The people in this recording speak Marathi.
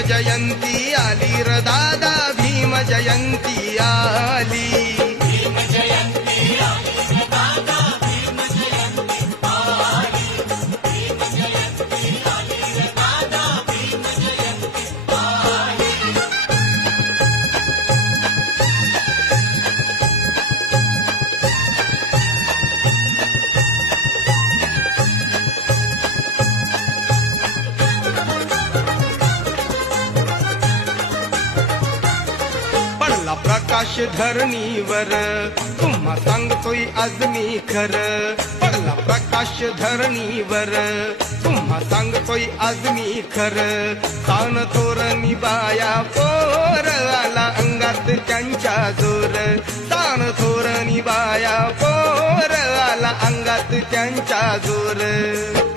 जयंती आली र दादा, भीम जयंती आली. पडला प्रकाश धरणीवर, तुम्हा सांगतोय आज मी खरं. पडला प्रकाश धरणीवर, तुम्हा सांगतोय आज मी खरं. तान थोरणी बाया पोर, आला अंगात त्यांच्या जोर. तान थोरणी बाया पोर, आला अंगात त्यांच्या जोर.